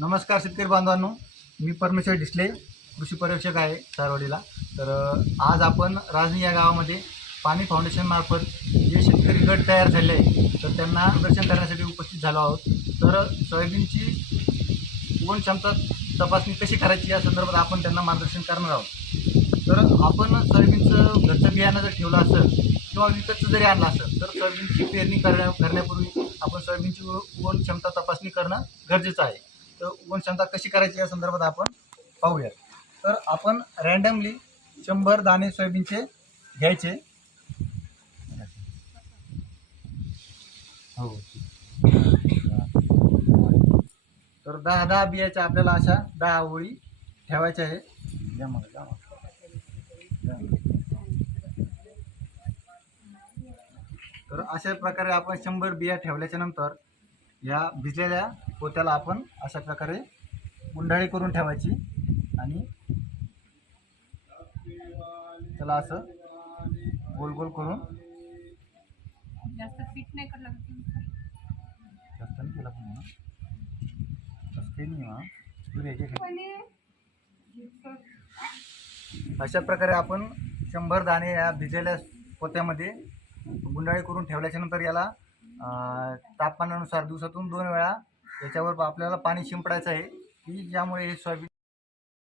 नमस्कार शेतकरी बांधवांनो मी परमेश्वर डिसले कृषी पर्यवेक्षक आहे सारवाडीला. तर आज आपण राजनी या गावामध्ये पाणी फाउंडेशनमार्फत जे शेतकरी गट तयार झाले आहे तर त्यांना दर्शन करण्यासाठी उपस्थित झालो आहोत. तर सोयाबीनची उगवण क्षमता तपासणी कशी करायची या संदर्भात आपण त्यांना मार्गदर्शन करणार आहोत. तर आपण सोयाबीनचं घरचं बियाणं जर ठेवलं असेल किंवा विकतचं जरी आणलं असेल तर सोयाबीनची पेरणी करण्या करण्यापूर्वी आपण सोयाबीनची उ- क्षमता तपासणी करणं गरजेचं आहे. तर उगवण क्षमता कशी करायची या संदर्भात आपण पाहूया तर आपण रँडमली शंभर दाणे सोयाबीनचे घ्यायचे. हो. तर दहा दहा बियाच्या आपल्याला अशा दहा ओळी ठेवायच्या आहे तर अशा प्रकारे आपण शंभर बिया ठेवल्याच्या नंतर या भिजलेल्या पोत्याला आपण अशा प्रकारे गुंडाळी करून ठेवायची आणि त्याला असं गोल गोल करून जास्त फिट नाही करायला जास्त नाही केला पण. अशा प्रकारे आपण शंभर दाणे या भिजलेल्या पोत्यामध्ये गुंडाळी करून ठेवल्याच्या नंतर याला तापमानानुसार दिवसातून दोन वेळा याच्यावर आपल्याला पाणी शिंपडायचं आहे. की ज्यामुळे हे सोयाबीन